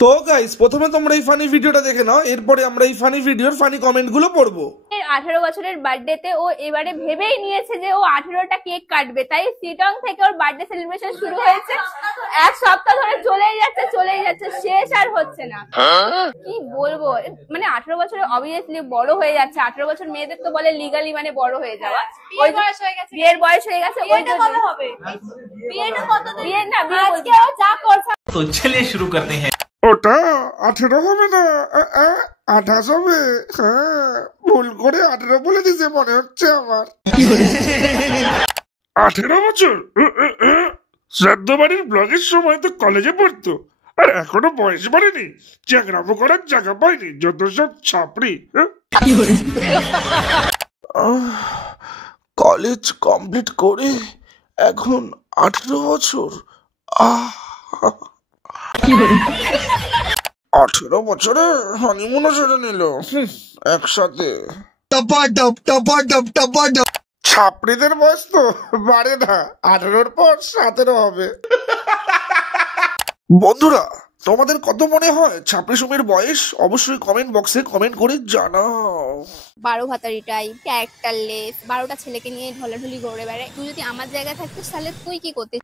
তো গাইস, প্রথমে তোমরা এই ফানি ভিডিওটা দেখে নাও, এরপরে আমরা এই ফানি ভিডিওর ফানি কমেন্ট গুলো পড়বো। 18 বছরের বার্থডেতে ও এবারে ভেবেই নিয়েছে যে ও 18টা কেক কাটবে, তাই সিটং থেকে ওর বার্থডে সেলিব্রেশন শুরু হয়েছে। এক সপ্তাহ ধরে চলেই যাচ্ছে, শেষ আর হচ্ছে না। কি বলবো, মানে 18 বছরে অবভিয়াসলি বড় হয়ে যাচ্ছে। 18 বছর মেয়েদের তো বলে লিগালি মানে বড় হয়ে যাওয়া। বিয়ের বয়স হয়ে গেছে। বিয়ে না, আজকে ও যা করছে। তো চলিए शुरू करते हैं। ওটা 18 হবে না, 28 হবে। হ্যাঁ, ভুল করে 18 বলে দিয়েছে মনে হচ্ছে আমার। 18 বছর? শ্রাদ্ধ বাড়ির ব্লগের সময় তো কলেজে পড়তো, আর এখনো বয়স বাড়েনি, চ্যাংরামো করার জায়গা পাইনি, যত সব ছাপড়ি। কলেজ কমপ্লিট করে এখন 18 বছর। 18 বছরে হানিমুনও সেরে নিল একসাথে। ছাপড়িদের বয়স তো বাড়ে না, 18-র পর 17 হবে। বন্ধুরা, তোমাদের কত মনে হয় ছাপড়ি সুমির বয়স? অবশ্যই কমেন্ট বক্সে কমেন্ট করে জানাও। 12 ভাতারি টাইপ, ক্যারেক্টারলেস, 12টা ছেলেকে নিয়ে ঢলাঢলি ঘুরে বেড়ায়। তুই যদি আমার জায়গায় থাকতিস তাহলে তুই কি করতিস?